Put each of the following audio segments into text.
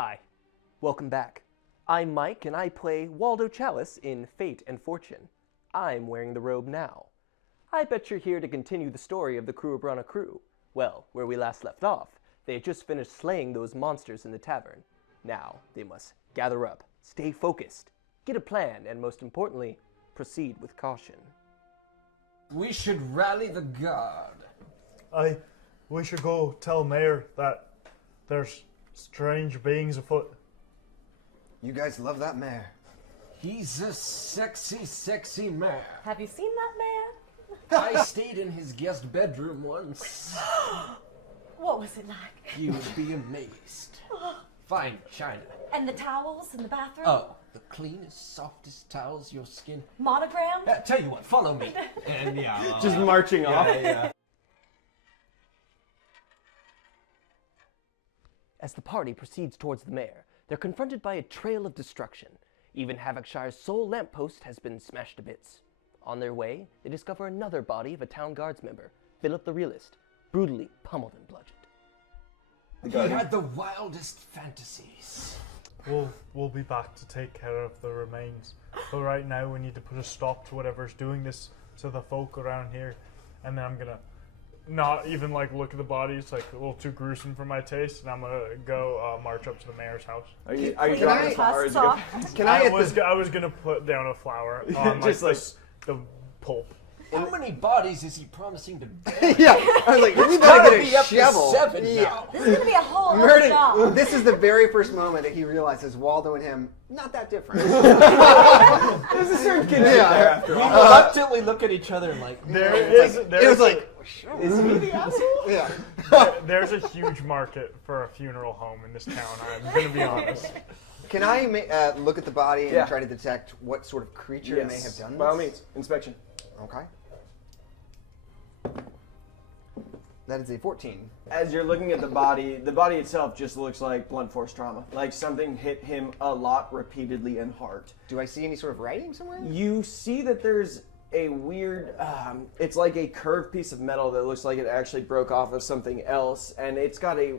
Hi, welcome back. I'm Mike and I play Waldo Chalice in Fate and Fortune. I'm wearing the robe now. I bet you're here to continue the story of the Cruib Brana crew. Well, where we last left off, they had just finished slaying those monsters in the tavern. Now, they must gather up, stay focused, get a plan, and most importantly, proceed with caution. We should rally the guard. We should go tell Mayor that there's strange beings afoot. You guys love that mayor. He's a sexy mayor. Have you seen that man? I stayed in his guest bedroom once. What was it like? You would be amazed. Fine china. And the towels in the bathroom? Oh, the cleanest, softest towels, your skin. Monogram? Tell you what, follow me. And yeah. Just marching off. Yeah. As the party proceeds towards the mayor, they're confronted by a trail of destruction. Even Havocshire's sole lamppost has been smashed to bits. On their way, they discover another body of a town guards member, Philip the Realist, brutally pummeled and bludgeoned. He had the wildest fantasies. We'll be back to take care of the remains. But right now we need to put a stop to whatever's doing this to the folk around here. And then I'm gonna not even look at the body. It's a little too gruesome for my taste, and I'm gonna go march up to the mayor's house. Are you Can dropping I a flower? toss off? I was gonna put down a flower on Just the pulp. How many bodies is he promising to bury? Yeah, I was like, we better Gotta get be a up to shovel. 7 Yeah. now. This is going to be a whole other job. Murden, this is the very first moment that he realizes Waldo and him, not that different. There's a certain kinship there after We all. reluctantly look at each other like, It was like, Is he the asshole? yeah. There's a huge market for a funeral home in this town. I'm gonna be honest. Can I look at the body and Yeah. try to detect what sort of creature may have done this? By all means, inspection. Okay. That is a 14. As you're looking at the body itself just looks like blunt force trauma. Like something hit him a lot repeatedly and hard. Do I see any sort of writing somewhere? You see that there's a weird, it's like a curved piece of metal that looks like it actually broke off of something else, and it's got a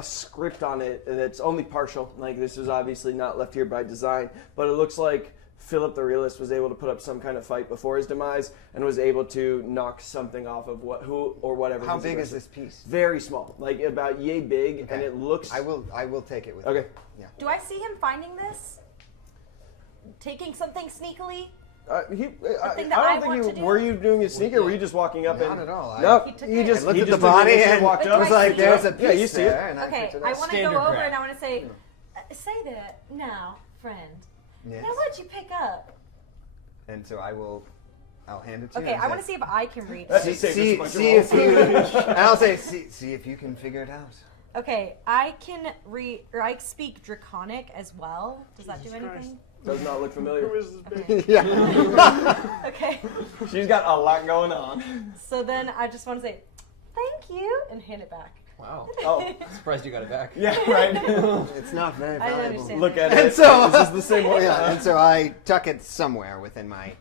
script on it that's only partial. Like this was obviously not left here by design, but it looks like Philip the Realist was able to put up some kind of fight before his demise and was able to knock something off of who or whatever. How his big is aggressor- this piece? Very small, like about yay big, Okay. and it looks. I will take it with Okay. me. Yeah. Do I see him finding this? Taking something sneakily? Thing that I want to do? Were you doing a sneaker? Or were you just walking up Not and? at all. No, He took he it. just I looked he at just the body took it and walked But up. do was I like, see there's it? a Yeah, you piece see it. there, and I Okay, picked it I up. want to go Standard over grab. and I want to say, say that now, friend. Yes. Now what'd you pick up? And so I'll hand it to you. Okay, and I say, want to see if I can read That's it. just say see, this much see if roll. you. And I'll say, see if you can figure it out. Okay, I can read, or I speak Draconic as well. Does that do Jesus Christ. anything? Does not look familiar. Who is this bitch? Okay. Yeah. Okay. She's got a lot going on. So then I just want to say, thank you, and hand it back. wow. Oh, Surprised you got it back. yeah, right. It's not very I don't valuable. understand. Look at And it. so, Is this the same one? yeah, and so I tuck it somewhere within my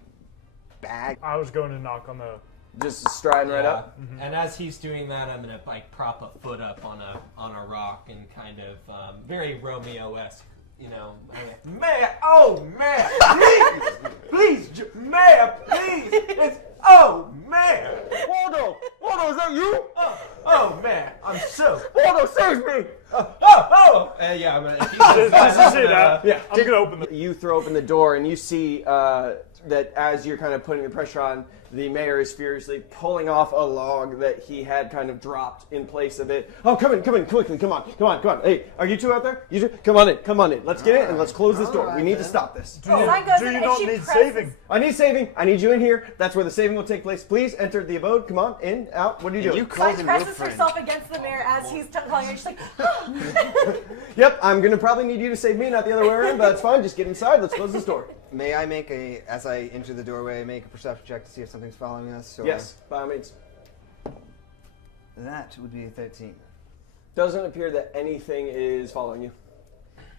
bag. I was going to knock on the. Just striding right up. And as he's doing that, I'm gonna prop a foot up on a rock and kind of very Romeo-esque, you know. Mayor, oh mayor, please, mayor, please, it's mayor. Waldo, is that you? Oh mayor, I'm so. Waldo, save me! Yeah, I'm gonna. Just to see that. Yeah. I'm gonna open the. You throw open the door and you see that as you're kind of putting the pressure on, the mayor is furiously pulling off a log that he had kind of dropped in place of it. Oh, come in, quickly, come on. Hey, are you two out there? You two, come on in. Let's get in and let's close this door. We need to stop this. Do you, Sign goes do in you and not she need presses- saving? I need saving. I need you in here. That's where the saving will take place. Please enter the abode. Come on, in, out. What are you doing? You Sign close and move, presses friend. herself against the mayor as he's calling her. She's like, Yep, I'm gonna probably need you to save me, not the other way around, but that's fine. Just get inside. Let's close this door. May I make as I enter the doorway, make a perception check to see if something's following us? Or Yes, by all means. That would be a 13. Doesn't appear that anything is following you.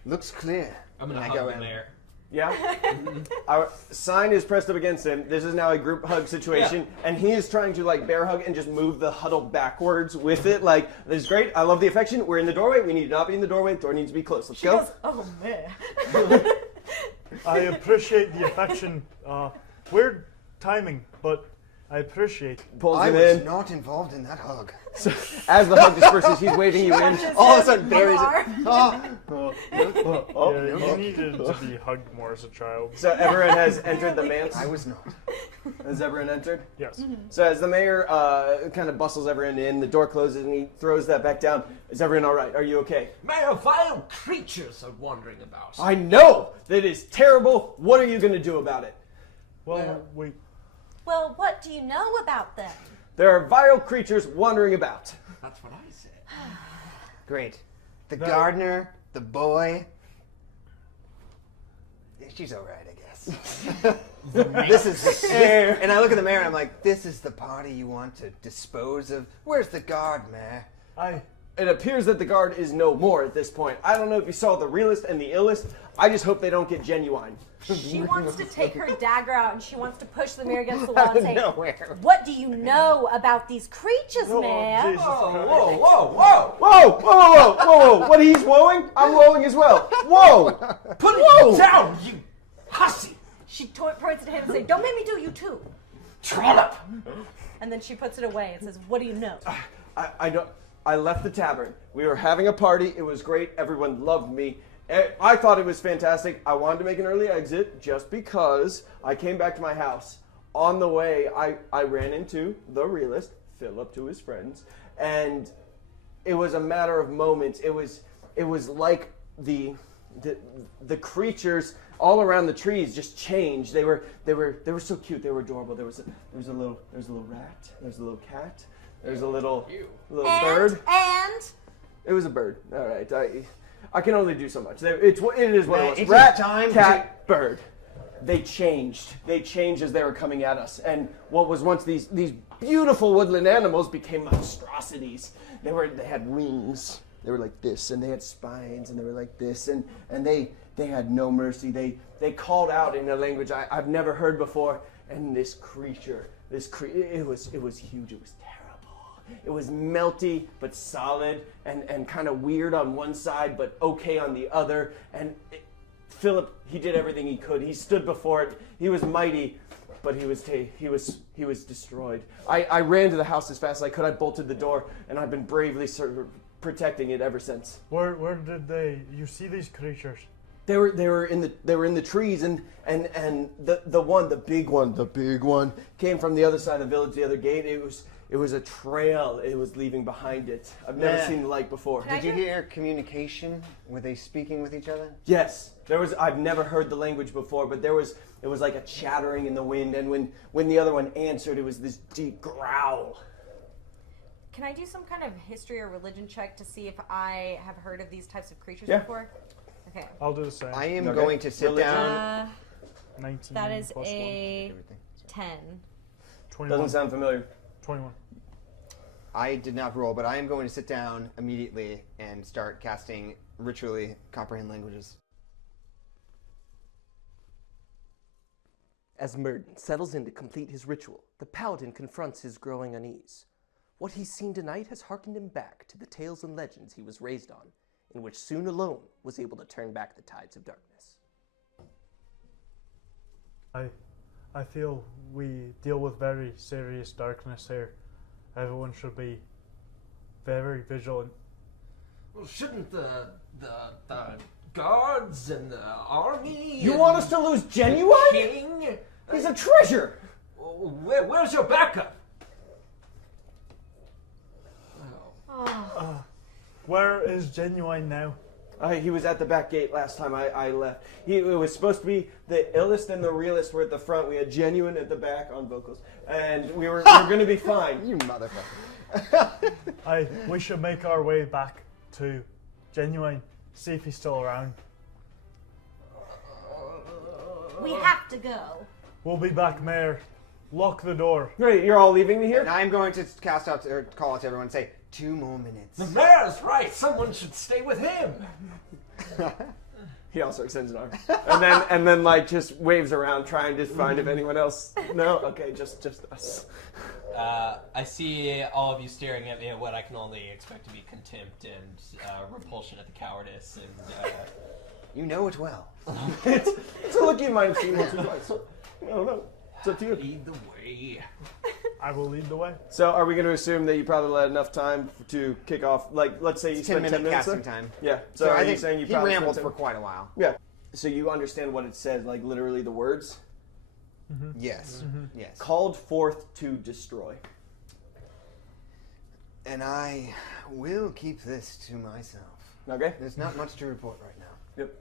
Looks clear. I'm gonna And I hug go the in. mayor. Yeah? Our sign is pressed up against him. This is now a group hug situation, and he is trying to like bear hug and just move the huddle backwards with it. Like, this is great. I love the affection. We're in the doorway. We need to not be in the doorway. Door needs to be closed. Let's She go. goes, oh man. I appreciate the affection. Weird timing, but I appreciate. Pulls I him was in. not involved in that hug. As the hug disperses, he's waving you in. All of a sudden, buries it. Arm. Yeah, you needed to be hugged more as a child. So everyone has entered the manse. I was not. Has everyone entered? Yes. So as the mayor kind of bustles everyone in, the door closes and he throws that back down. Is everyone all right? Are you okay? Mayor, vile creatures are wandering about. I know that is terrible. What are you going to do about it? Well, we. Well, what do you know about them? There are vile creatures wandering about. That's what I said. Great. The gardener, the boy. Yeah, she's all right, I guess. This is and I look at the mayor and I'm like, this is the party you want to dispose of. Where's the guard, mayor? It appears that the guard is no more at this point. I don't know if you saw the realest and the illest. I just hope they don't get genuine. She wants to take her dagger out and she wants to push the mirror against the wall and say, Nowhere. what do you know about these creatures, man? Jesus Whoa, Christ. whoa, whoa, whoa! Whoa, whoa, whoa, whoa, whoa. What he's wooing, I'm wooing as well. Whoa. Put it down, you hussy! She points at him and says, don't make me do you too. Trollop! And then she puts it away and says, what do you know? I don't. I left the tavern. We were having a party. It was great. Everyone loved me. I thought it was fantastic. I wanted to make an early exit just because I came back to my house. On the way, I ran into the realist, Philip, to his friends, and it was a matter of moments. It was like the creatures all around the trees just changed. They were so cute. They were adorable. There was a little rat. There was a little cat. There's a little bird. And It was a bird. All right. I can only do so much. It is what it was. It's Rat, time to- cat, bird. They changed. They changed as they were coming at us. And what was once these beautiful woodland animals became monstrosities. They had wings. They were like this, and they had spines, and they were like this, and they had no mercy. They called out in a language I've never heard before. And this creature, it was huge. It was terrible. It was melty but solid and kind of weird on one side but okay on the other. And Philip, he did everything he could. He stood before it. He was mighty, but he was destroyed. I ran to the house as fast as I could. I bolted the door, and I've been bravely sort of protecting it ever since. Where did you see these creatures? They were in the trees, and the big one came from the other side of the village, the other gate. It was a trail it was leaving behind it. I've never Yeah. seen the like before. Did you hear communication? Were they speaking with each other? Yes, I've never heard the language before, but it was like a chattering in the wind, and when the other one answered, it was this deep growl. can I do some kind of history or religion check to see if I have heard of these types of creatures Yeah. before? Okay. I'll do the same. I am Okay. going to sit Religion. down. 19 That is plus a Everything. 10. 21. Doesn't sound familiar. 21. I did not roll, but I am going to sit down immediately and start casting ritually comprehend languages. As Murden settles in to complete his ritual, the paladin confronts his growing unease. What he's seen tonight has harkened him back to the tales and legends he was raised on, in which soon alone was able to turn back the tides of darkness. I feel we deal with very serious darkness here. Everyone should be very vigilant. Well, shouldn't the guards and the army? You and want us to lose Genuine? King? He's a treasure. Where's your backup? Where is Genuine now? He was at the back gate last time I left. It was supposed to be the illest and the realest were at the front. We had Genuine at the back on vocals, and we were going to be fine. You motherfucker. We should make our way back to Genuine, see if he's still around. We have to go. We'll be back, Mayor. Lock the door. Great, you're all leaving me here? And I'm going to cast out or call out to everyone and say, 2 more minutes. The mayor's right. Someone should stay with him. He also extends an arm, and then like just waves around, trying to find if anyone else. No, okay, just us. I see all of you staring at me at what I can only expect to be contempt and repulsion at the cowardice, and You know it well. It's a look you might have seen once or twice. I don't know. It's up to you. lead the way. I will lead the way. So, are we going to assume that you probably let enough time to kick off? Like, let's say you It's spent 10 10 minute minutes. casting there? time. Yeah. So are I you think saying you he probably rambled spent for 10? quite a while. Yeah. So you understand what it says, like literally the words. Yes. Yes. Called forth to destroy. And I will keep this to myself. Okay. There's not much to report right now. Yep.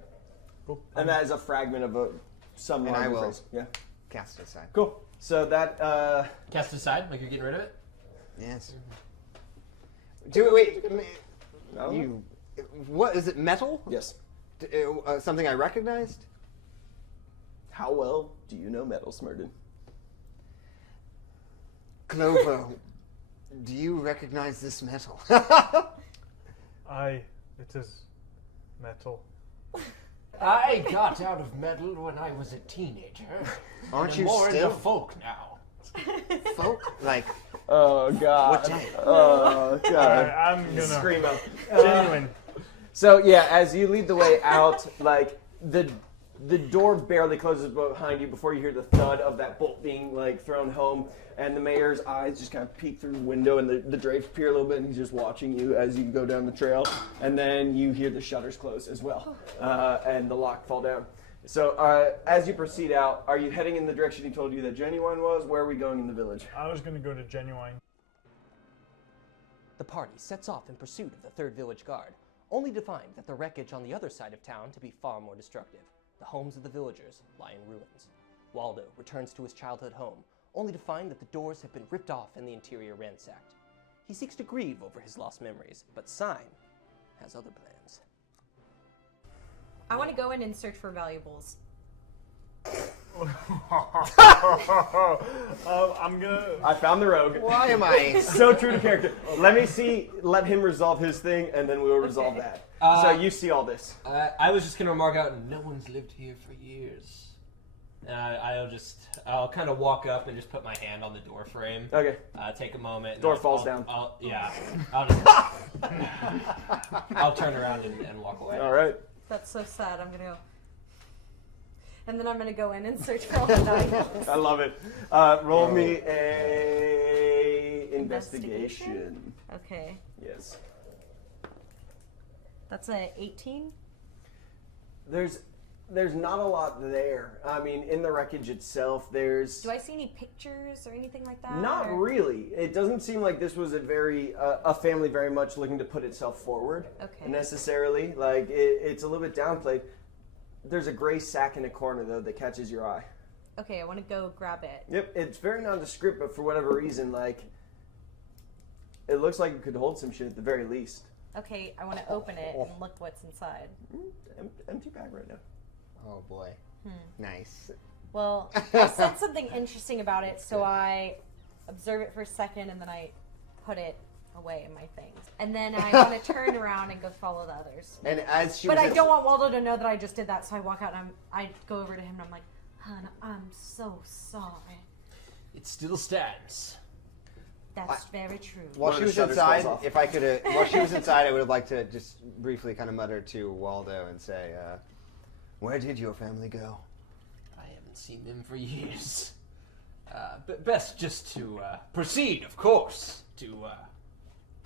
Cool. And that is a fragment of some And I longer will. phrase. Yeah. Cast it aside. Cool. So that Cast aside, like you're getting rid of it. Yes. Do it. Wait. I don't know. You. What is it? Metal? Yes. Something I recognized? How well do you know metal, Smurden? Clover, do you recognize this metal? It is metal. I got out of metal when I was a teenager. Aren't I'm you more still into folk now? folk? Like, Oh God. what type? Oh God. I'm gonna Screamo. genuine. So yeah, as you lead the way out, like the door barely closes behind you before you hear the thud of that bolt being like thrown home, and the mayor's eyes just kind of peek through the window, and the drapes peer a little bit, and he's just watching you as you go down the trail, and then you hear the shutters close as well, and the lock fall down. So as you proceed out, are you heading in the direction he told you that Genuine was? Where are we going in the village? I was gonna go to Genuine. The party sets off in pursuit of the third village guard, only to find that the wreckage on the other side of town to be far more destructive. The homes of the villagers lie in ruins. Waldo returns to his childhood home, only to find that the doors have been ripped off and the interior ransacked. He seeks to grieve over his lost memories, but Syme has other plans. I want to go in and search for valuables. I'm gonna. I found the rogue. Why am I? So true to character. Let him resolve his thing, and then we'll resolve Okay. that. So you see all this. I was just gonna remark out, no one's lived here for years. I'll kind of walk up and just put my hand on the door frame. Okay. Take a moment. and Door I'll- falls I'll- down. I'll turn around and walk away. All right. That's so sad. I'm gonna go. And then I'm gonna go in and search for all the valuables. I love it. Roll me a investigation. Okay. Yes. That's a 18. There's not a lot there. I mean, in the wreckage itself, there's Do I see any pictures or anything like that? not or? really. It doesn't seem like this was a family very much looking to put itself forward. Okay. Necessarily, like it's a little bit downplayed. There's a gray sack in the corner though that catches your eye. Okay, I want to go grab it. Yep, it's very nondescript, but for whatever reason, like it looks like it could hold some shit at the very least. Okay, I want to open it and look what's inside. Empty bag right now. Oh boy. Nice. Well, I said something interesting about it, so I observe it for a second and then I put it away in my things. And then I want to turn around and go follow the others. And as she But was I don't want Waldo to know that I just did that, so I walk out and I go over to him and I'm like, "Hun, I'm so sorry." It still stands. That's very true. While One of she the was shutters inside, falls off. if I could, while she was inside, I would have liked to just briefly kind of mutter to Waldo and say, "Where did your family go?" I haven't seen them for years. But best just to proceed, of course, to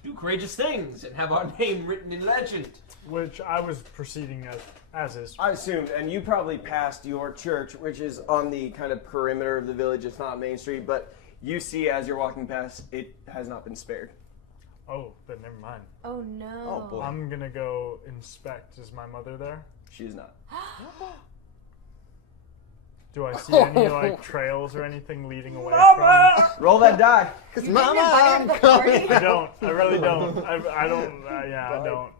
do courageous things and have our name written in legend. Which I was proceeding as is. I assumed, and you probably passed your church, which is on the kind of perimeter of the village. It's not Main Street, but you see as you're walking past, it has not been spared. Oh, then never mind. Oh no. Oh, boy. I'm gonna go inspect. Is my mother there? She is not. Do I see any like trails or anything leading away from? Roll that die. Mama, I'm coming. I don't. I really don't. I don't. Yeah, I don't.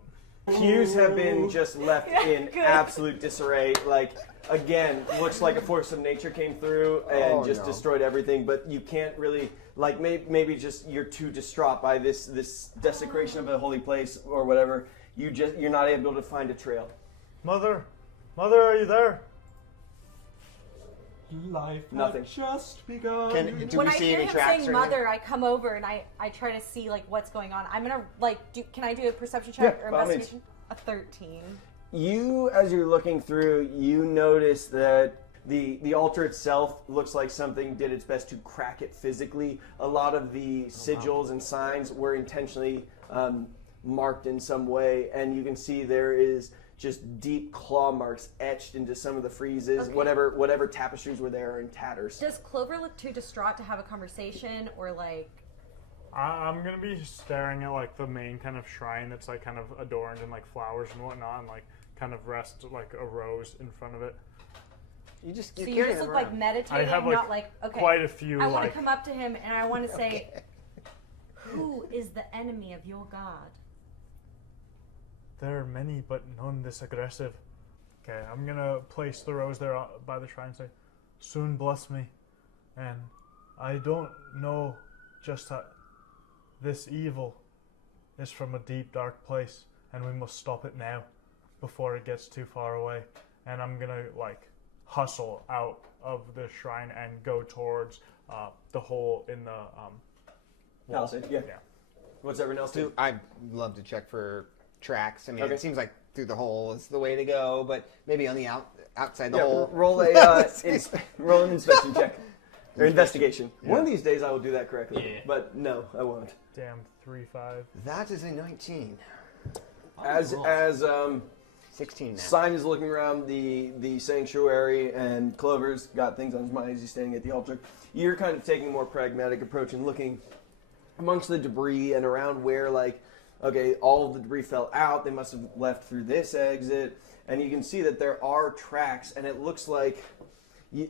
Cues have been just left in good. absolute disarray. Like, again, looks like a force of nature came through and Oh, just no. destroyed everything, but you can't really, like, maybe just you're too distraught by this desecration of a holy place or whatever. You're not able to find a trail. Mother, Mother, are you there? Life Nothing. had just begun. Do When we I see hear any him tracks saying or mother, I come over and I try to see like what's going on. I'm gonna like can I do a perception check Yeah, or by all means. investigation? A 13. You, as you're looking through, you notice that the altar itself looks like something did its best to crack it physically. A lot of the sigils and signs were intentionally marked in some way, and you can see there is just deep claw marks etched into some of the friezes. Okay. Whatever tapestries were there are in tatters. Does Clover look too distraught to have a conversation or like? I'm gonna be staring at like the main kind of shrine that's like kind of adorned in like flowers and whatnot, and like kind of rest like a rose in front of it. You just So you carry just them look like around. meditating, I have like not like okay. quite a few I want like to come up to him and I want to say, "Who is the enemy of your god?" there are many, but none this aggressive. Okay, I'm gonna place the rose there by the shrine and say, soon bless me. And I don't know just how this evil is from a deep, dark place, and we must stop it now before it gets too far away. And I'm gonna like hustle out of the shrine and go towards the hole in the wall. Palisade, yeah. What's everyone else do? I'd love to check for tracks. I mean, Okay. it seems like through the hole is the way to go, but maybe on the outside the Yeah, hole. roll roll an inspection check or investigation. One of these days I will do that correctly, Yeah. but no, I won't. Damn, 3-5. That is a 19. As 16 now. Simon is looking around the sanctuary and Clover's got things on his mind as he's standing at the altar, you're kind of taking a more pragmatic approach and looking amongst the debris and around where, like, okay, all of the debris fell out. They must have left through this exit. And you can see that there are tracks, and it looks like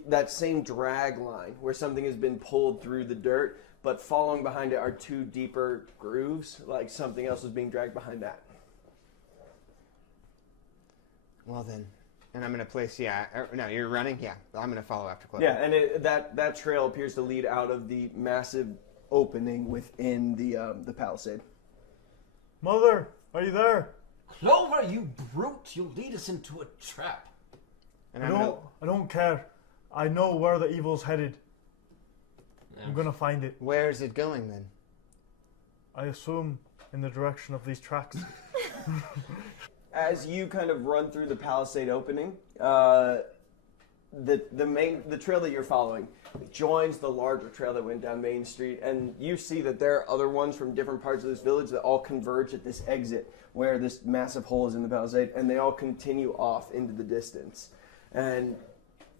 that same drag line where something has been pulled through the dirt, but following behind it are two deeper grooves, like something else was being dragged behind that. Well then, and I'm gonna place. No, you're running. Yeah, I'm gonna follow after Clover. Yeah, and that trail appears to lead out of the massive opening within the palisade. Mother, are you there? Clover, you brute! You'll lead us into a trap. And I don't care. I know where the evil's headed. I'm gonna find it. Where's it going then? Mm-hmm. I assume in the direction of these tracks. As you kind of run through the palisade opening, the trail that you're following joins the larger trail that went down Main Street, and you see that there are other ones from different parts of this village that all converge at this exit where this massive hole is in the palisade, and they all continue off into the distance. And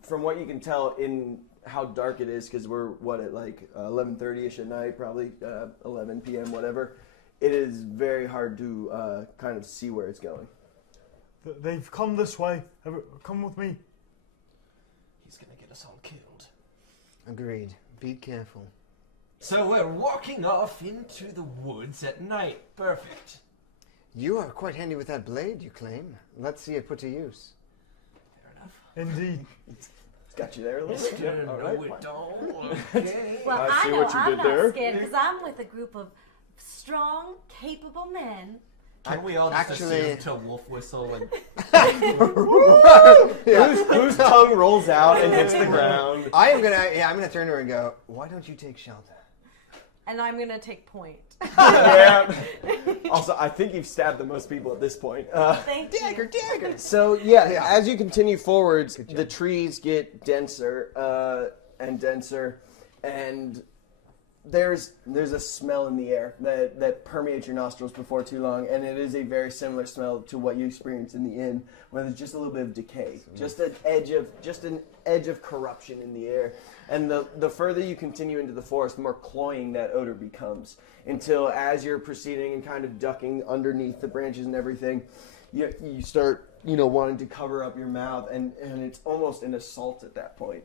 from what you can tell in how dark it is, because we're at like 11:30ish at night, probably 11 p.m. whatever, it is very hard to kind of see where it's going. They've come this way. Come with me. He's gonna get us all killed. Agreed. Be careful. So we're walking off into the woods at night. Perfect. You are quite handy with that blade, you claim. Let's see it put to use. Fair enough. Indeed. It's got you there a little bit. Yeah, all No, right, we fine. don't. Okay. Well, I see know what you I'm did not there. scared because I'm with a group of strong, capable men. Can we all just Actually- assume to wolf whistle and Whose tongue rolls out and hits the ground? I'm gonna turn to her and go, why don't you take shelter? And I'm gonna take point. Yeah. Also, I think you've stabbed the most people at this point. Thank you. Dagger! So yeah, as you continue forwards, the trees get denser and denser, and there's a smell in the air that permeates your nostrils before too long, and it is a very similar smell to what you experienced in the inn, where there's just a little bit of decay, just an edge of corruption in the air. And the further you continue into the forest, the more cloying that odor becomes, until as you're proceeding and kind of ducking underneath the branches and everything, you start wanting to cover up your mouth, and it's almost an assault at that point.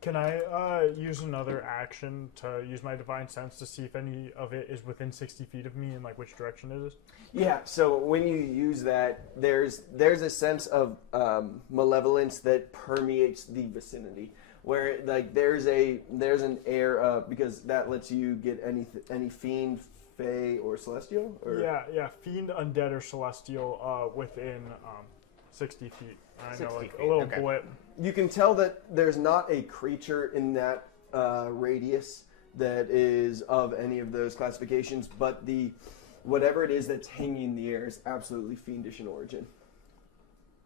Can I use another action to use my divine sense to see if any of it is within 60 feet of me and like which direction it is? Yeah, so when you use that, there's a sense of malevolence that permeates the vicinity, where like there's an air because that lets you get any fiend, fey, or celestial. Or? Yeah, fiend, undead, or celestial within 60 feet. I know, 60 like feet, a little okay. blip. You can tell that there's not a creature in that radius that is of any of those classifications, but whatever it is that's hanging in the air is absolutely fiendish in origin.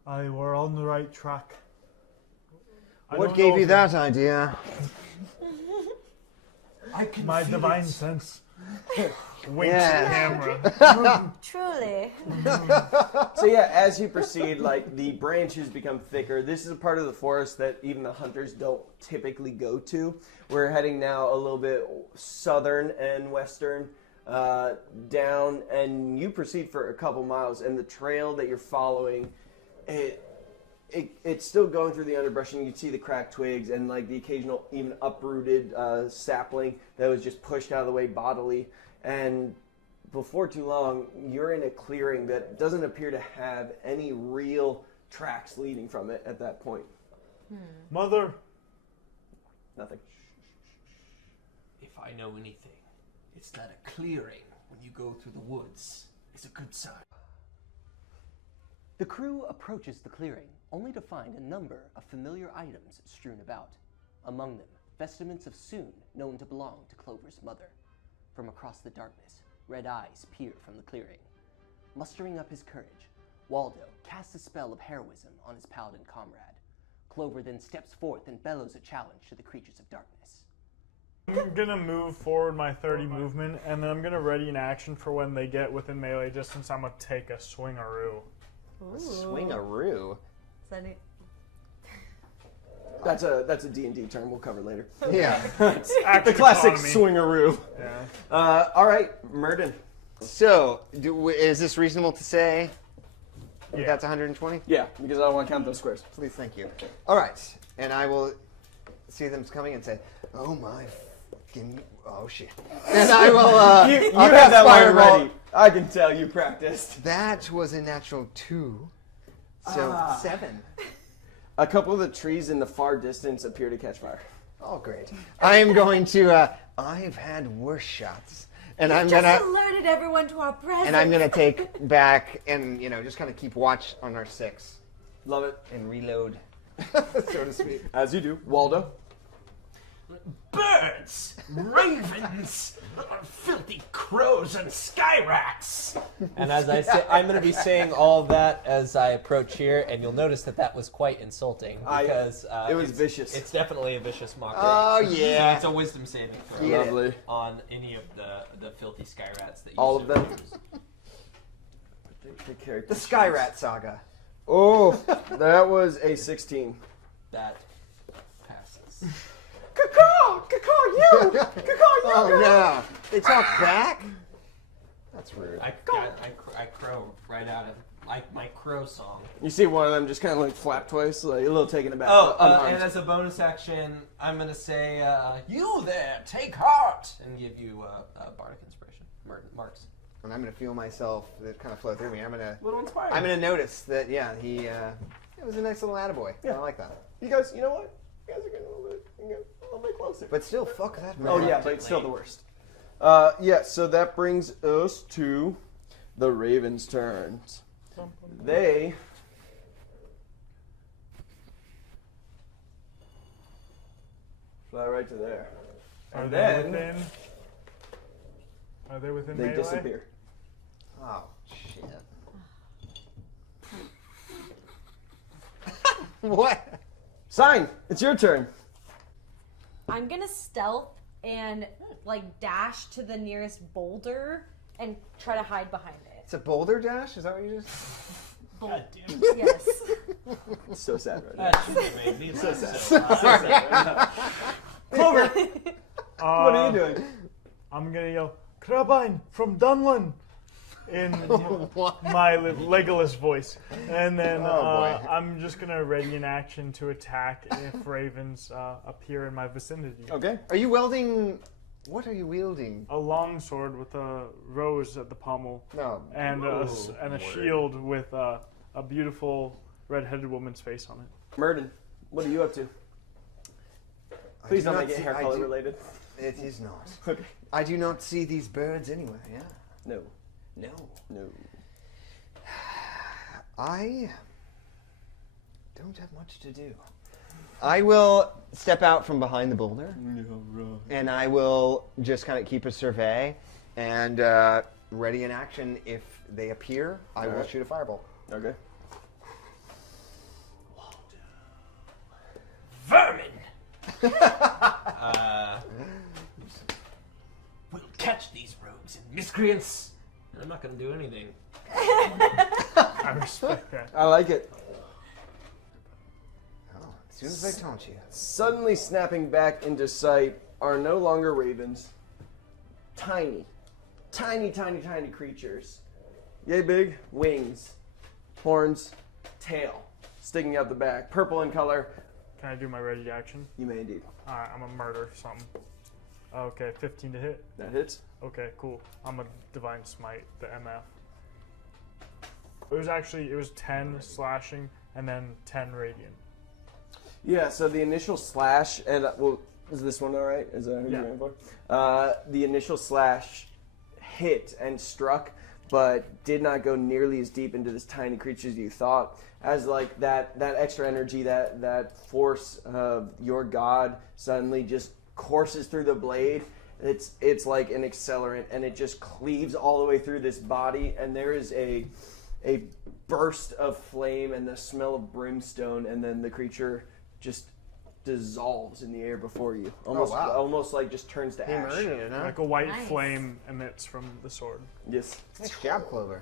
Aye, we're on the right track. I What don't gave know you if that idea? I can My feel divine it. sense. Winks Yeah. at camera. Truly. So yeah, as you proceed, like the branches become thicker. This is a part of the forest that even the hunters don't typically go to. We're heading now a little bit southern and western down, and you proceed for a couple miles, and the trail that you're following, it's still going through the underbrush, and you can see the cracked twigs and like the occasional even uprooted sapling that was just pushed out of the way bodily. And before too long, you're in a clearing that doesn't appear to have any real tracks leading from it at that point. Mother, Nothing. If I know anything, it's that a clearing when you go through the woods is a good sign. The crew approaches the clearing, only to find a number of familiar items strewn about. Among them, vestments of Soon, known to belong to Clover's mother. From across the darkness, red eyes peer from the clearing. Mustering up his courage, Waldo casts a spell of heroism on his paladin comrade. Clover then steps forth and bellows a challenge to the creatures of darkness. I'm gonna move forward my 30 movement, and then I'm gonna ready an action for when they get within melee distance. I'm gonna take a swingaroo. Swingaroo. Is that it? That's a D&D term we'll cover later. Yeah. Action The classic economy. swingaroo. Yeah. All right, Murden. So, is this reasonable to say Yeah. that's 120? Yeah, because I don't want to count those squares. Please, thank you. All right, and I will see them coming and say, "Oh my fucking, oh shit!" And I will. You I'll have cast that line Fireball. ready. I can tell you practiced. That was a natural 2, so 7. A couple of the trees in the far distance appear to catch fire. Oh, great! I am going to. I've had worse shots, and I'm Just gonna. alerted everyone to our presence. And I'm gonna take back and just kind of keep watch on our 6 Love it. and reload, so to speak. As you do. Waldo. Birds, ravens, filthy crows, and skyrats. And as I say, I'm going to be saying all of that as I approach here, and you'll notice that was quite insulting because it was it's- vicious. It's definitely a vicious mockery. Oh yeah. It's a wisdom saving throw Yeah. Lovely. on any of the filthy skyrats that you All of them? The Skyrat saga. Oh, that was a 16. That passes. Caw-caw! Caw-caw, you! Caw-caw, you! Oh no! They talk back. That's rude. I crow right out of my crow song. You see one of them just kind of like flap twice, like a little taken aback. Oh, unharmed. and as a bonus action, I'm gonna say, "You there, take heart," and give you a bardic inspiration, marks. And I'm gonna feel myself that kind of flow through me. I'm little inspired. gonna notice that. Yeah, he. It was a nice little attaboy. Yeah. I like that. You guys, you know what? You guys are getting a little bit closer. But still, fuck that. Man. Oh yeah, but it's still the worst. Yeah, so that brings us to the Ravens' turns. They fly right to there. Are And they then within? Are they within they melee? disappear. Oh shit. What? Sign, it's your turn. I'm gonna stealth and like dash to the nearest boulder and try to hide behind it. It's a boulder dash? Is that what you just? God damn. Yes. It's so sad right now. That should have made me so sad. So sad right now. Clover, what are you doing? I'm gonna yell, Crabine from Dunlin! In What? my Legolas voice. And then Oh, boy. I'm just gonna ready an action to attack if ravens appear in my vicinity. Okay. Are you welding? What are you wielding? A long sword with a rose at the pommel, No. and a shield with a beautiful red-headed woman's face on it. Murden, what are you up to? Please do don't not make it see- hair I color do- related. It is not. Okay. I do not see these birds anywhere. Yeah. No. No. No. I don't have much to do. I will step out from behind the boulder, and I will just kind of keep a survey, and ready in action. If they appear, I will shoot a fireball. Okay. Vermin! We'll catch these rogues and miscreants. I'm not going to do anything. I respect that. I like it. Oh, as soon as I taunt you. Suddenly snapping back into sight are no longer ravens. Tiny creatures. Yay big, wings, horns, tail, sticking out the back. Purple in color. Can I do my ready action? You may indeed. Alright, I'm gonna murder something. Okay, 15 to hit. That hits. Okay, cool. I'm a Divine Smite, the MF. It was 10 slashing and then 10 radiant. Yeah, so the initial slash, and well, is this one all right? Is that who you're going for? The initial slash hit and struck, but did not go nearly as deep into this tiny creature as you thought. As like that extra energy, that force of your god suddenly just courses through the blade. It's like an accelerant, and it just cleaves all the way through this body, and there is a burst of flame and the smell of brimstone, and then the creature just dissolves in the air before you. Almost like just turns to ash. Murdered it, huh? Like a white Nice. flame emits from the sword. Yes. Nice job, Clover.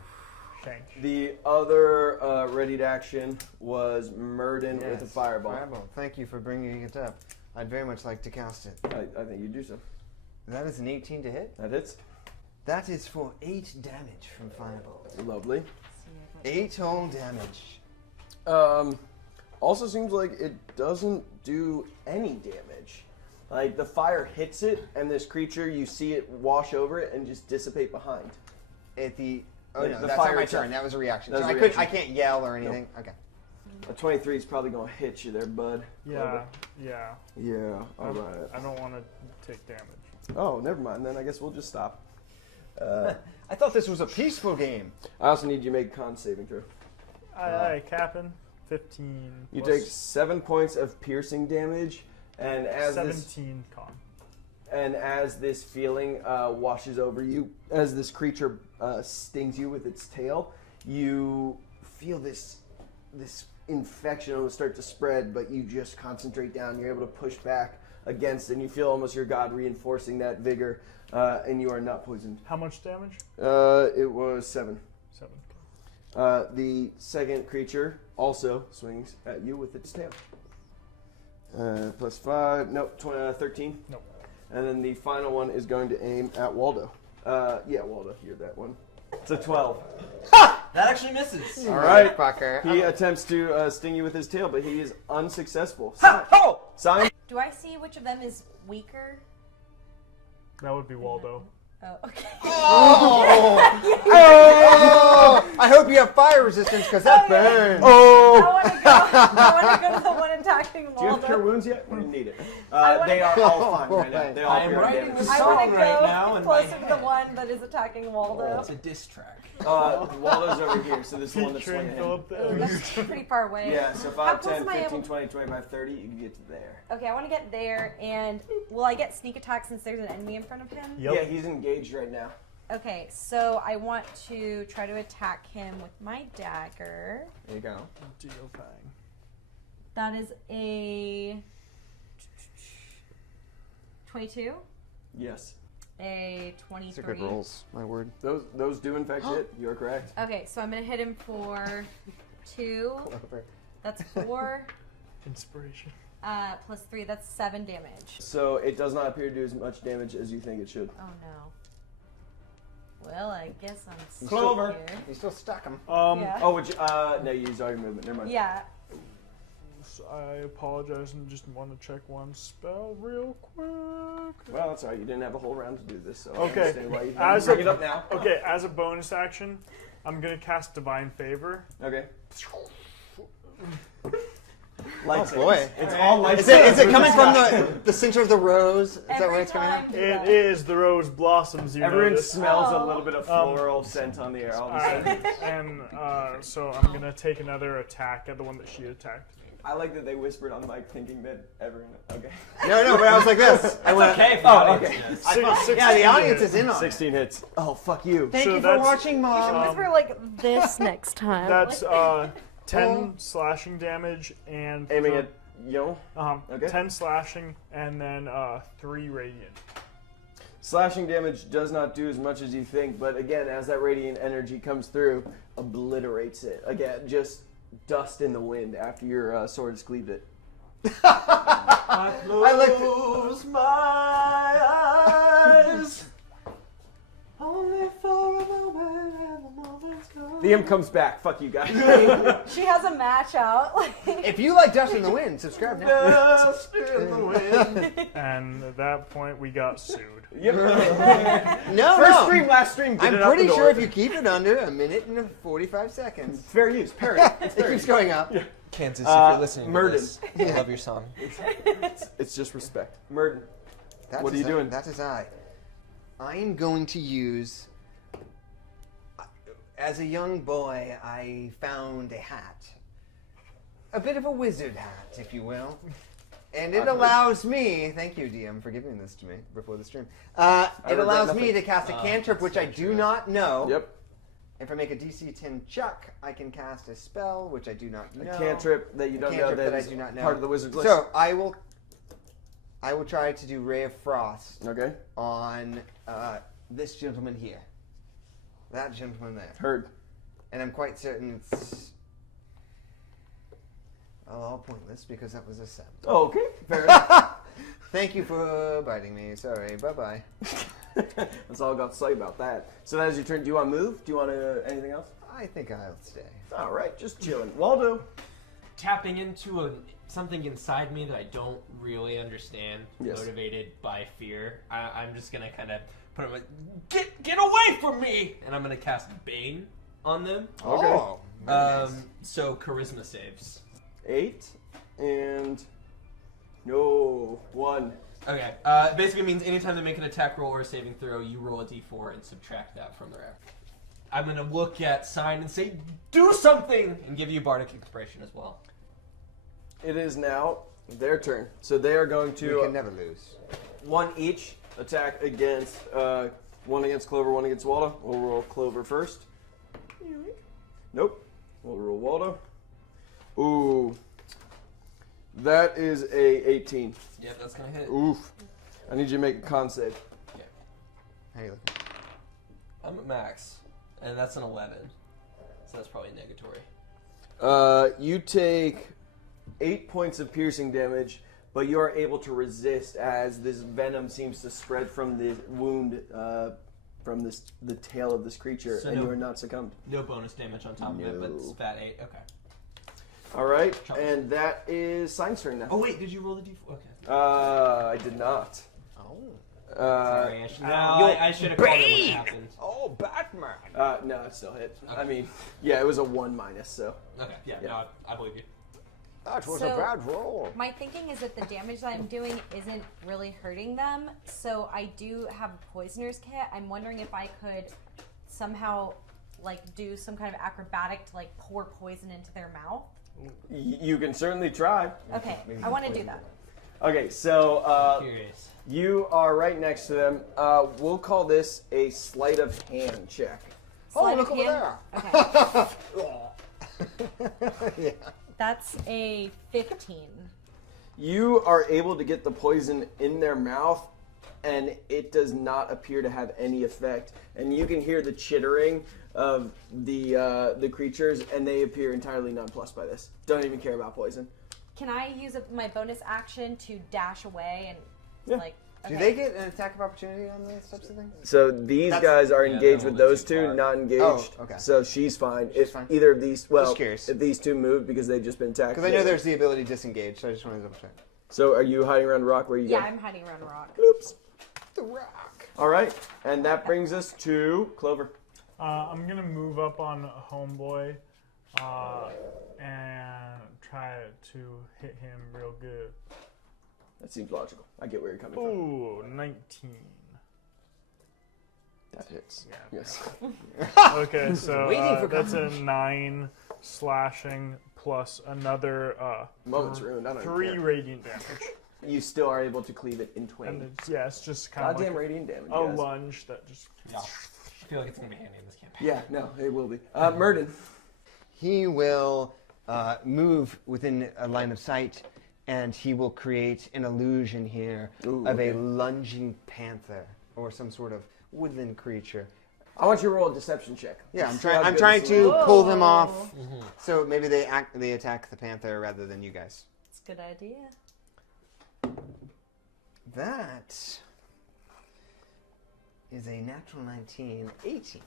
Thanks. The other readied action was Murden with a fireball. Thank you for bringing it up. I'd very much like to cast it. I think you do so. That is an 18 to hit. That hits. That is for 8 damage from fireball. Lovely. 8 whole damage. Also seems like it doesn't do any damage. Like the fire hits it, and this creature, you see it wash over it and just dissipate behind. At the Like no, the that's fire not my itself. turn. That was a reaction. That So was a I reaction. can't yell or anything. Okay. A 23 is probably gonna hit you there, bud. Yeah. Yeah. All right. I don't want to take damage. Oh, never mind. Then I guess we'll just stop. I thought this was a peaceful game. I also need you to make a con saving throw. Aye, Captain. 15. You plus take 7 points of piercing damage, and as 17 con. this feeling washes over you, as this creature stings you with its tail, you feel this infection almost start to spread, but you just concentrate down. You're able to push back against it, and you feel almost your god reinforcing that vigor, and you are not poisoned. How much damage? It was 7. 7. The second creature also swings at you with its tail. Plus 5, nope, 13. Nope. And then the final one is going to aim at Waldo. Yeah, Waldo, you're that one. It's a 12. That actually misses. All right. Fucker. He attempts to sting you with his tail, but he is unsuccessful. Oh! Sign. Do I see which of them is weaker? That would be Waldo. Oh, okay. Oh! I hope you have fire resistance because that burns. I want to go to the one attacking Do you have cure Waldo. wounds yet? We need it. wanna They are all fine right now. They all I'm appear writing damaged. this I song want to right go now in my closer to the head. one that is attacking Waldo. It's a diss track. Waldo's over here, so this is the one that's Featuring swinging him. Philip the Oh, that's pretty far away. Yeah, so How 5, close 10, am I 15, able- 20, 25, 30, you can get to there. Okay, I want to get there, and will I get sneak attack since there's an enemy in front of him? Yep. Yeah, he's engaged right now. Okay, so I want to try to attack him with my dagger. There you go. Deal thing. That is a 22, Yes. a These 23. are good rolls. My word. Those do in fact hit. You're correct. Okay, so I'm gonna hit him for 2. That's 4. Inspiration. Plus 3. That's 7 damage. So it does not appear to do as much damage as you think it should. Oh no. Well, I guess I'm stuck Clover. here. You still stuck him. Yeah. Oh, no, you used all your movement. Never mind. Yeah. I apologize and just want to check one spell real quick. Well, that's all right. You didn't have a whole round to do this, so I Okay. understand why you As bring a- it up now. Okay, as a bonus action, I'm gonna cast Divine Favor. Okay. Light Oh boy. It's all light Is it coming from the center of the rose? Is that where it's coming from? It is the rose blossoms. You Everyone notice. smells a little bit of floral scent on the air. All of a sudden. And so I'm gonna take another attack at the one that she attacked. I like that they whispered on the mic, thinking that everyone. Okay. No, but I was like this. I went. Okay, if the Oh, audience okay. knows. Yeah, the audience is in on it. 16 hits. Oh, fuck you. Thank So you for that's- watching, Mom. Whisper like this next time. That's 10 slashing damage and Aiming at you. Okay. 10 slashing and then 3 radiant. Slashing damage does not do as much as you think, but again, as that radiant energy comes through, obliterates it. Again, just dust in the wind after your sword has cleaved it. I close my eyes. Only for a moment, and the moment's gone. The imp comes back. Fuck you guys. She has a match out. If you like Dust in the Wind, subscribe now. Dust in the wind. And at that point, we got sued. Yep. No, First no. stream, last stream. Get I'm it out pretty the sure door. if you keep it under a minute and 45 seconds, Fair use. Parry. it keeps going up. Kansas, if you're listening to Murden. this, I love your song. It's just respect. Murden. That's What are you doing? That is I. I am going to use. As a young boy, I found a hat. A bit of a wizard hat, if you will. And it allows me, thank you, DM, for giving this to me before the stream. It regret allows me nothing. to cast a cantrip, which I do not know. Yep. If I make a DC 10 chuck, I can cast a spell, which I do not know. A cantrip that you don't know cantrip that I is do not know. part of the wizard list. So I will try to do Ray of Frost Okay. on this gentleman here. That gentleman there. Heard. And I'm quite certain it's all pointless because that was a 7. Oh, okay. Fair enough. Thank you for biting me. Sorry. Bye-bye. That's all I got to say about that. So that is your turn. Do you want to move? Do you want to anything else? I think I'll stay. All right, just chilling. Waldo. Tapping into something inside me that I don't really understand, Yes. motivated by fear. I'm just gonna kind of put them like, get away from me, and I'm gonna cast Bane on them. Okay. Oh, very nice. So charisma saves. 8 and no 1. Okay. Basically means anytime they make an attack roll or a saving throw, you roll a d4 and subtract that from their effort. I'm gonna look at Sign and say, do something, and give you Bardic Inspiration as well. It is now their turn. So they are going We to can never lose. one each attack against one against Clover, one against Waldo. We'll roll Clover first. Nope. We'll roll Waldo. Ooh. That is a 18. Yeah, that's gonna hit. Oof. I need you to make a con save. How you looking? I'm at max, and that's an 11. So that's probably negatory. You take 8 points of piercing damage, but you are able to resist as this venom seems to spread from the wound from the tail of this creature, So and no- you are not succumbed. No bonus damage on top of it, but it's fat 8. Okay. All right, Chop. and that is Sign's turn now. Oh wait, did you roll the d4? Okay. I did not. Oh. Sorry, I should have called it when it happened. Oh, Batman. No, it still hit. Okay. I mean, yeah, it was a 1 minus, so. Okay, yeah, Yeah. no, I believe you. That was So- a bad roll. My thinking is that the damage that I'm doing isn't really hurting them, so I do have a poisoner's kit. I'm wondering if I could somehow do some kind of acrobatic to pour poison into their mouth. You can certainly try. Okay, I want to do that. Okay, so Curious. you are right next to them. We'll call this a sleight of hand check. Sleight look of over hand? there. Okay. Yeah. That's a 15. You are able to get the poison in their mouth, and it does not appear to have any effect. And you can hear the chittering of the creatures, and they appear entirely nonplussed by this. Don't even care about poison. Can I use my bonus action to dash away and Yeah. Do okay. they get an attack of opportunity on these types of things? So these That's- guys are Yeah, engaged they're with a little those bit too two, far. not engaged. Oh, okay. So she's fine. If fine. either of these, well, Just curious. if these two moved because they've just been attacked. Because I know there's the ability to disengage, so I just wanted to double check. So are you hiding around the rock? Where are you Yeah, going? I'm hiding around a rock. Oops. The rock. All right, and that brings us to Clover. I'm gonna move up on Homeboy and try to to hit him real good. That seems logical. I get where you're coming from. Ooh, 19. That hits. Yeah. Yes. Okay, so Waiting for that's a 9 slashing plus another Moment's ruined. I don't even 3 care. radiant damage. You still are able to cleave it in And twain. it's just kind of Goddamn like radiant damage. a guys. lunge that just. Yeah. I feel like it's gonna be handy in this campaign. Yeah, no, it will be. Murden. He will move within a line of sight, and he will create an illusion here Ooh, of okay. a lunging panther or some sort of woodland creature. I want you to roll a deception check. Yeah, I'm See how trying. I'm good trying this to is. pull them off, Mm-hmm. so maybe they attack the panther rather than you guys. It's a good idea. That is a natural 19, 18.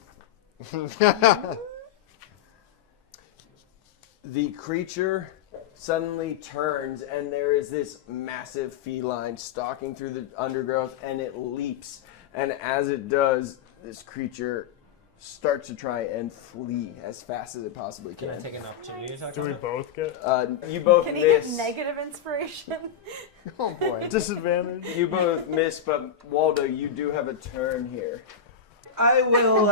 The creature suddenly turns, and there is this massive feline stalking through the undergrowth, and it leaps. And as it does, this creature starts to try and flee as fast as it possibly Can I can. take an opportunity attack? Do on we it? both get You both Can he get miss. negative inspiration? Oh boy. disadvantage? You both miss, but Waldo, you do have a turn here. I will.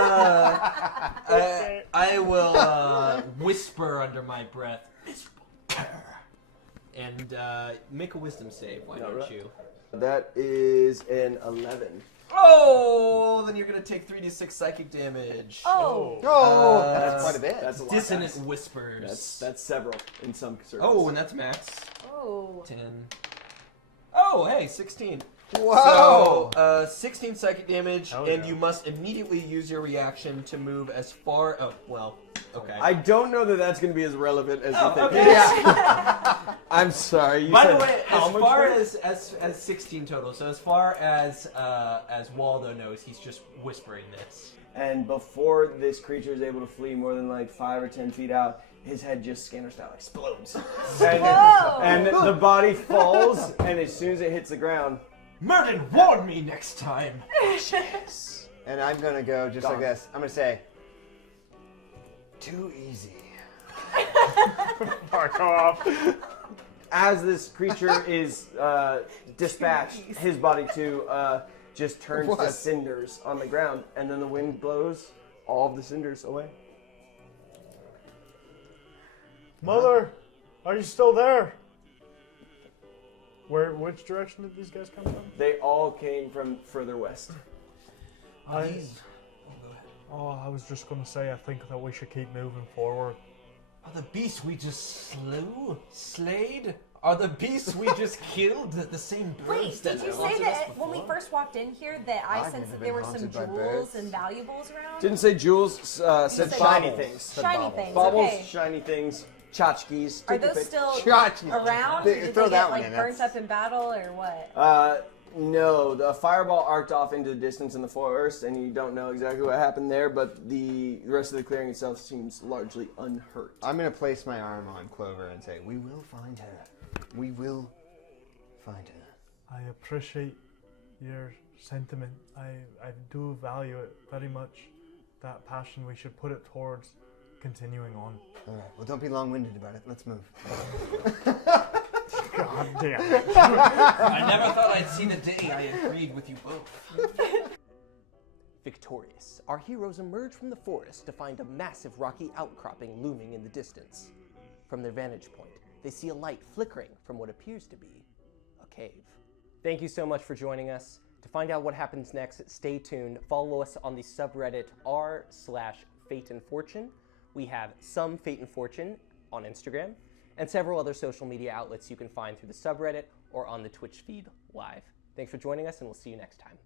I will whisper under my breath, and make a wisdom save. Why don't Alright. you? That is an 11. Oh, then you're gonna take 3d6 psychic damage. Oh. Oh, Uh, that's quite a bit. That's a lot. Dissonant guys. whispers. That's several in some circles. Oh, and that's max. Oh. 10. Oh, hey, 16. Whoa! So, 16 psychic damage, Hell and yeah. you must immediately use your reaction to move as far. Oh, well, okay. I don't know that that's going to be as relevant as Oh, you think. okay. Yeah. I'm sorry. You By said the way, how as much far first? as 16 total, so as far as Waldo knows, he's just whispering this. And before this creature is able to flee more than like 5 or 10 feet out, his head just scanner style explodes. Whoa. and the body falls, and as soon as it hits the ground, Merlin, warn me next time. And I'm gonna go just like Gone. this. I'm gonna say, too easy. Fuck off. as this creature is dispatched, his body too just turns to What? cinders on the ground, and then the wind blows all of the cinders away. Mother, are you still there? Which direction did these guys come from? They all came from further west. I was just gonna say, I think that we should keep moving forward. Are the beasts we just slayed? Are the beasts we just killed the same birds Wait, did that you say haunted us that when we before? first walked in here that I I've sensed never that there been were some haunted by jewels birds. and valuables around? Didn't say jewels, said said shiny baubles. things. Shiny things, Baubles, okay. shiny things, tchotchkes. Are take your those pick. still Shot. around? They- Did throw they that get one like in, burnt that's- up in battle or what? No, the fireball arced off into the distance in the forest, and you don't know exactly what happened there, but the rest of the clearing itself seems largely unhurt. I'm gonna place my arm on Clover and say, we will find her. We will find her. I appreciate your sentiment. I do value it very much. That passion, we should put it towards continuing on. All right. Well, don't be long-winded about it. Let's move. God damn it. I never thought I'd see the day I agreed with you both. Victorious, our heroes emerge from the forest to find a massive rocky outcropping looming in the distance. From their vantage point, they see a light flickering from what appears to be a cave. Thank you so much for joining us. To find out what happens next, stay tuned. Follow us on the subreddit r/Fate and Fortune. We have some Fate and Fortune on Instagram, and several other social media outlets you can find through the subreddit or on the Twitch feed live. Thanks for joining us, and we'll see you next time.